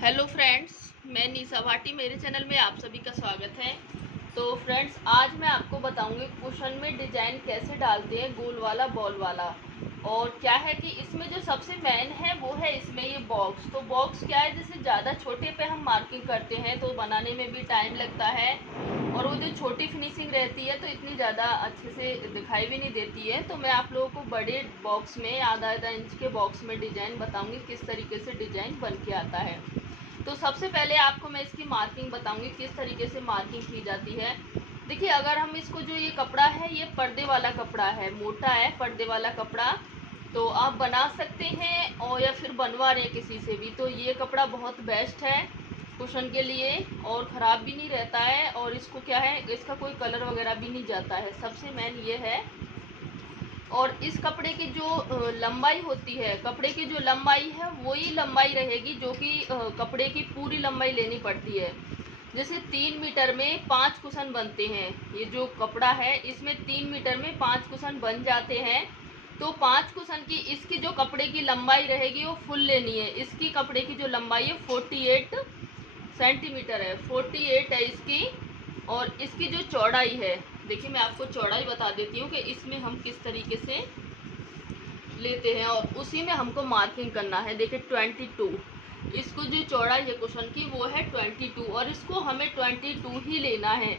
Hello friends, मैं निशा भाटी। मेरे channel में आप सभी का स्वागत है। तो फ्रेंड्स, आज मैं आपको बताऊंगी कुशन में डिजाइन कैसे डालते हैं, गोल वाला, बॉल वाला। और क्या है कि इसमें जो सबसे मेन है वो है इसमें ये बॉक्स। तो बॉक्स क्या है, जैसे ज़्यादा छोटे पे हम मार्किंग करते हैं तो बनाने में भी टाइम लगता है, और वो जो छोटी फिनिशिंग रहती है तो इतनी ज़्यादा अच्छे से दिखाई भी नहीं देती है। तो मैं आप लोगों को बड़े बॉक्स में, आधा आधा इंच के बॉक्स में डिजाइन बताऊंगी किस तरीके से डिजाइन बन के आता है। तो सबसे पहले आपको मैं इसकी मार्किंग बताऊंगी किस तरीके से मार्किंग की जाती है। देखिए, अगर हम इसको, जो ये कपड़ा है ये पर्दे वाला कपड़ा है, मोटा है पर्दे वाला कपड़ा, तो आप बना सकते हैं और या फिर बनवा रहे हैं किसी से भी, तो ये कपड़ा बहुत बेस्ट है कुशन के लिए, और ख़राब भी नहीं रहता है, और इसको क्या है, इसका कोई कलर वगैरह भी नहीं जाता है। सबसे मेन ये है। और इस कपड़े की जो लंबाई होती है, कपड़े की जो लंबाई है वही लंबाई रहेगी जो कि कपड़े की पूरी लंबाई लेनी पड़ती है। जैसे 3 मीटर में 5 कुशन बनते हैं, ये जो कपड़ा है इसमें 3 मीटर में 5 कुशन बन जाते हैं। तो 5 कुशन की इसकी जो कपड़े की लंबाई रहेगी वो फुल लेनी है। इसकी कपड़े की जो लंबाई है 48 सेंटीमीटर है, 48 है इसकी। और इसकी जो चौड़ाई है, देखिए मैं आपको चौड़ाई बता देती हूँ कि इसमें हम किस तरीके से लेते हैं, और उसी में हमको मार्किंग करना है। देखिए 22, इसको जो चौड़ाई है कुशन की वो है 22, और इसको हमें 22 ही लेना है,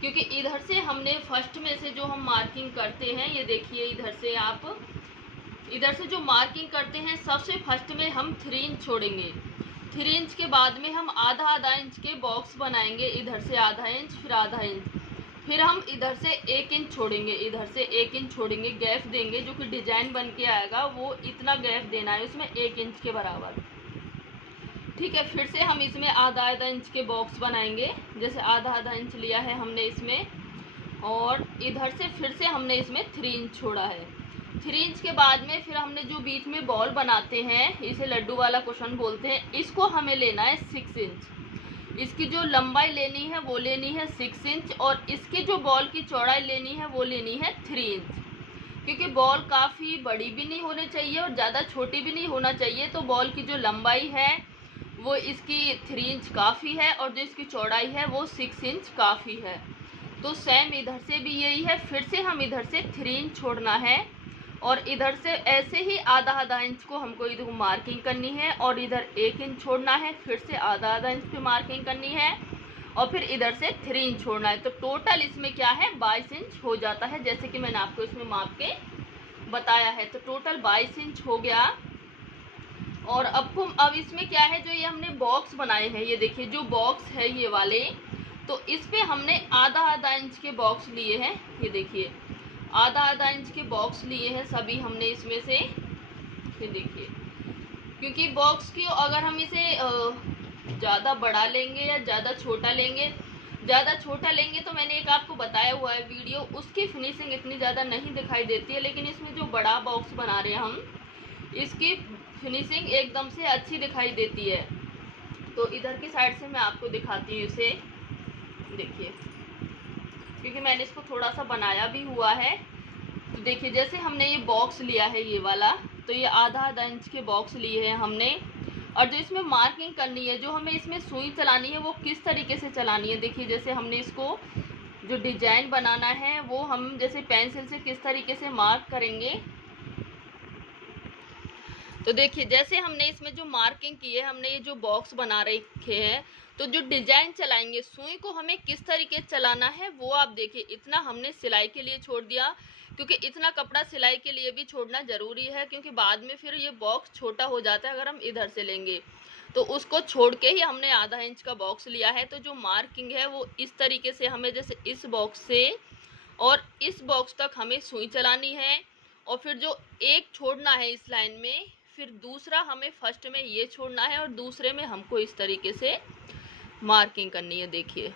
क्योंकि इधर से हमने फर्स्ट में से जो हम मार्किंग करते हैं, ये देखिए इधर से आप, इधर से जो मार्किंग करते हैं सबसे फर्स्ट में हम 3 इंच छोड़ेंगे। 3 इंच के बाद में हम आधा आधा इंच के बॉक्स बनाएंगे, इधर से आधा इंच, फिर आधा इंच, फिर हम इधर से 1 इंच छोड़ेंगे, इधर से 1 इंच छोड़ेंगे, गैप देंगे। जो कि डिजाइन बन के आएगा वो इतना गैप देना है उसमें, 1 इंच के बराबर। ठीक है, फिर से हम इसमें आधा आधा इंच के बॉक्स बनाएंगे, जैसे आधा आधा इंच लिया है हमने इसमें, और इधर से फिर से हमने इसमें 3 इंच छोड़ा है। 3 इंच के बाद में फिर हमने जो बीच में बॉल बनाते हैं, इसे लड्डू वाला कुशन बोलते हैं, इसको हमें लेना है 6 इंच। इसकी जो लंबाई लेनी है वो लेनी है 6 इंच, और इसकी जो बॉल की चौड़ाई लेनी है वो लेनी है 3 इंच। क्योंकि बॉल काफ़ी बड़ी भी नहीं होनी चाहिए और ज़्यादा छोटी भी नहीं होना चाहिए, तो बॉल की जो लंबाई है वो इसकी 3 इंच काफ़ी है, और जो इसकी चौड़ाई है वो 6 इंच काफ़ी है। तो सेम इधर से भी यही है, फिर से हम इधर से 3 इंच छोड़ना है, और इधर से ऐसे ही आधा आधा इंच को हमको इधर मार्किंग करनी है, और इधर 1 इंच छोड़ना है, फिर से आधा आधा इंच पे मार्किंग करनी है, और फिर इधर से 3 इंच छोड़ना है। तो टोटल इसमें क्या है, 22 इंच हो जाता है, जैसे कि मैंने आपको इसमें माप के बताया है। तो टोटल 22 इंच हो गया। और अब इसमें क्या है, जो ये हमने बॉक्स बनाए हैं, ये देखिए जो बॉक्स है ये वाले, तो इस पे हमने आधा आधा इंच के बॉक्स लिए हैं। ये देखिए आधा आधा इंच के बॉक्स लिए हैं सभी हमने इसमें से। ये देखिए, क्योंकि बॉक्स की अगर हम इसे ज़्यादा बड़ा लेंगे या ज़्यादा छोटा लेंगे, ज़्यादा छोटा लेंगे तो मैंने एक आपको बताया हुआ है वीडियो, उसकी फिनिशिंग इतनी ज़्यादा नहीं दिखाई देती है, लेकिन इसमें जो बड़ा बॉक्स बना रहे हैं हम, इसकी फिनिशिंग एकदम से अच्छी दिखाई देती है। तो इधर की साइड से मैं आपको दिखाती हूँ इसे, देखिए, क्योंकि मैंने इसको थोड़ा सा बनाया भी हुआ है। तो देखिए, जैसे हमने ये बॉक्स लिया है ये वाला, तो ये आधा आधा इंच के बॉक्स लिए हैं हमने, और जो इसमें मार्किंग करनी है, जो हमें इसमें सुई चलानी है वो किस तरीके से चलानी है, देखिए जैसे हमने इसको जो डिजाइन बनाना है वो हम जैसे पेंसिल से किस तरीके से मार्क करेंगे। तो देखिए, जैसे हमने इसमें जो मार्किंग की है, हमने ये जो बॉक्स बना रखे हैं, तो जो डिजाइन चलाएंगे, सुई को हमें किस तरीके से चलाना है वो आप देखिए। इतना हमने सिलाई के लिए छोड़ दिया, क्योंकि इतना कपड़ा सिलाई के लिए भी छोड़ना ज़रूरी है, क्योंकि बाद में फिर ये बॉक्स छोटा हो जाता है अगर हम इधर से लेंगे। तो उसको छोड़ के ही हमने आधा इंच का बॉक्स लिया है। तो जो मार्किंग है वो इस तरीके से हमें, जैसे इस बॉक्स से और इस बॉक्स तक हमें सुई चलानी है, और फिर जो एक छोड़ना है इस लाइन में, फिर दूसरा हमें फर्स्ट में ये छोड़ना है, और दूसरे में हमको इस तरीके से मार्किंग करनी है। देखिए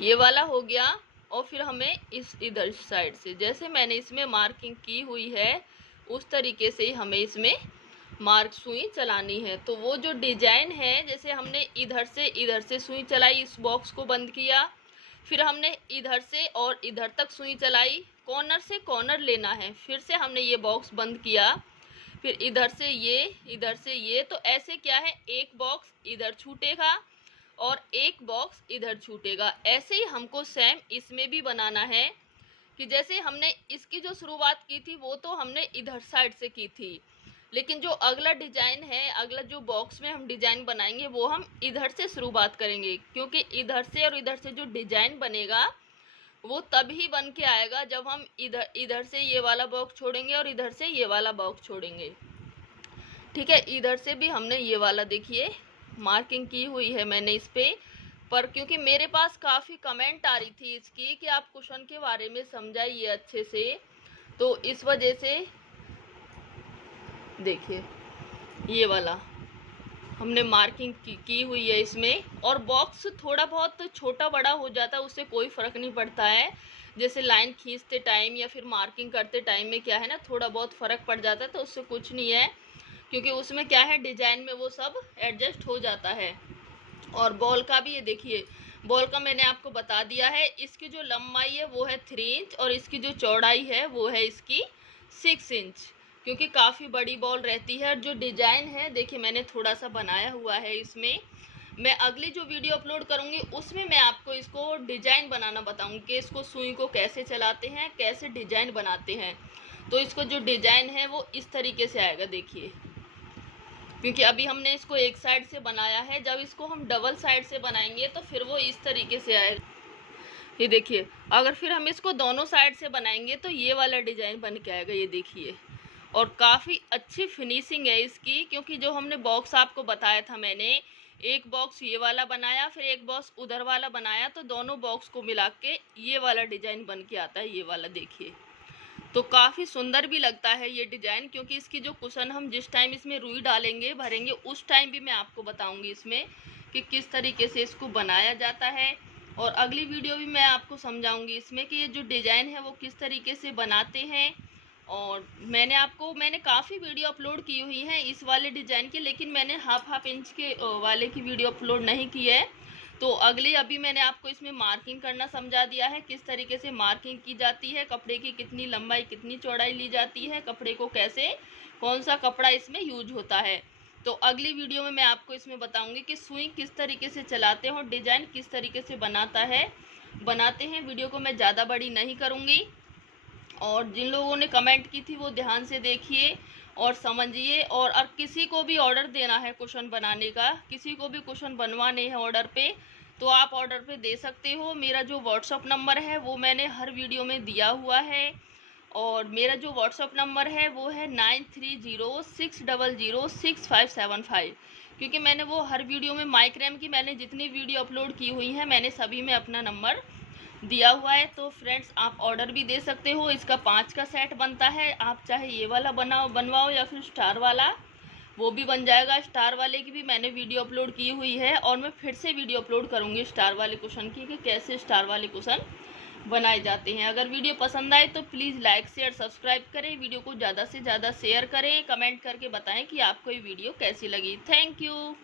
ये वाला हो गया, और फिर हमें इस इधर साइड से जैसे मैंने इसमें मार्किंग की हुई है उस तरीके से ही हमें इसमें मार्क सुई चलानी है। तो वो जो डिजाइन है, जैसे हमने इधर से सुई चलाई, इस बॉक्स को बंद किया, फिर हमने इधर से और इधर तक सुई चलाई, कॉर्नर से कॉर्नर लेना है, फिर से हमने ये बॉक्स बंद किया, फिर इधर से ये, तो ऐसे क्या है, एक बॉक्स इधर छूटेगा और एक बॉक्स इधर छूटेगा। ऐसे ही हमको सेम इसमें भी बनाना है कि जैसे हमने इसकी जो शुरुआत की थी वो तो हमने इधर साइड से की थी, लेकिन जो अगला डिजाइन है, अगला जो बॉक्स में हम डिजाइन बनाएंगे वो हम इधर से शुरुआत करेंगे, क्योंकि इधर से और इधर से जो डिजाइन बनेगा वो तभी बन के आएगा जब हम इधर से ये वाला बॉक्स छोड़ेंगे और इधर से ये वाला बॉक्स छोड़ेंगे। ठीक है, इधर से भी हमने ये वाला देखिए मार्किंग की हुई है मैंने इस पे, पर क्योंकि मेरे पास काफ़ी कमेंट आ रही थी इसकी कि आप कुशन के बारे में समझाइए अच्छे से, तो इस वजह से देखिए ये वाला हमने मार्किंग की हुई है इसमें। और बॉक्स थोड़ा बहुत छोटा बड़ा हो जाता है, उससे कोई फ़र्क नहीं पड़ता है। जैसे लाइन खींचते टाइम या फिर मार्किंग करते टाइम में क्या है ना, थोड़ा बहुत फ़र्क पड़ जाता है, तो उससे कुछ नहीं है, क्योंकि उसमें क्या है डिजाइन में वो सब एडजस्ट हो जाता है। और बॉल का भी ये देखिए, बॉल का मैंने आपको बता दिया है, इसकी जो लंबाई है वो है 3 इंच और इसकी जो चौड़ाई है वो है इसकी 6 इंच, क्योंकि काफ़ी बड़ी बॉल रहती है। और जो डिजाइन है देखिए मैंने थोड़ा सा बनाया हुआ है इसमें, मैं अगली जो वीडियो अपलोड करूंगी उसमें मैं आपको इसको डिजाइन बनाना बताऊंगी कि इसको सुई को कैसे चलाते हैं, कैसे डिजाइन बनाते हैं। तो इसको जो डिजाइन है वो इस तरीके से आएगा देखिए, क्योंकि अभी हमने इसको एक साइड से बनाया है, जब इसको हम डबल साइड से बनाएंगे तो फिर वो इस तरीके से आएगा। ये देखिए, अगर फिर हम इसको दोनों साइड से बनाएंगे तो ये वाला डिजाइन बन के आएगा, ये देखिए। और काफ़ी अच्छी फिनिशिंग है इसकी, क्योंकि जो हमने बॉक्स आपको बताया था, मैंने एक बॉक्स ये वाला बनाया फिर एक बॉक्स उधर वाला बनाया, तो दोनों बॉक्स को मिला के ये वाला डिजाइन बन के आता है, ये वाला देखिए। तो काफ़ी सुंदर भी लगता है ये डिज़ाइन, क्योंकि इसकी जो कुशन हम जिस टाइम इसमें रुई डालेंगे भरेंगे उस टाइम भी मैं आपको बताऊंगी इसमें कि किस तरीके से इसको बनाया जाता है। और अगली वीडियो भी मैं आपको समझाऊंगी इसमें कि ये जो डिज़ाइन है वो किस तरीके से बनाते हैं। और मैंने काफ़ी वीडियो अपलोड की हुई हैं इस वाले डिज़ाइन की, लेकिन मैंने हाफ इंच के वाले की वीडियो अपलोड नहीं की है। तो अभी मैंने आपको इसमें मार्किंग करना समझा दिया है, किस तरीके से मार्किंग की जाती है, कपड़े की कितनी लंबाई कितनी चौड़ाई ली जाती है, कपड़े को कैसे, कौन सा कपड़ा इसमें यूज होता है। तो अगली वीडियो में मैं आपको इसमें बताऊंगी कि सुई किस तरीके से चलाते हैं और डिजाइन किस तरीके से बनाते हैं। वीडियो को मैं ज़्यादा बड़ी नहीं करूँगी। और जिन लोगों ने कमेंट की थी वो ध्यान से देखिए और समझिए। और अब किसी को भी ऑर्डर देना है कुशन बनाने का, किसी को भी कुशन बनवाने हैं ऑर्डर पे, तो आप ऑर्डर पे दे सकते हो। मेरा जो व्हाट्सअप नंबर है वो मैंने हर वीडियो में दिया हुआ है, और मेरा जो व्हाट्सअप नंबर है वो है 9306006575, क्योंकि मैंने वो हर वीडियो में माइक्रोम की मैंने जितनी वीडियो अपलोड की हुई हैं मैंने सभी में अपना नंबर दिया हुआ है। तो फ्रेंड्स आप ऑर्डर भी दे सकते हो। इसका 5 का सेट बनता है, आप चाहे ये वाला बनवाओ या फिर स्टार वाला, वो भी बन जाएगा। स्टार वाले की भी मैंने वीडियो अपलोड की हुई है, और मैं फिर से वीडियो अपलोड करूँगी स्टार वाले कुशन की कि कैसे स्टार वाले कुशन बनाए जाते हैं। अगर वीडियो पसंद आए तो प्लीज़ लाइक शेयर सब्सक्राइब करें, वीडियो को ज़्यादा से ज़्यादा शेयर करें, कमेंट करके बताएं कि आपको ये वीडियो कैसी लगी। Thank you.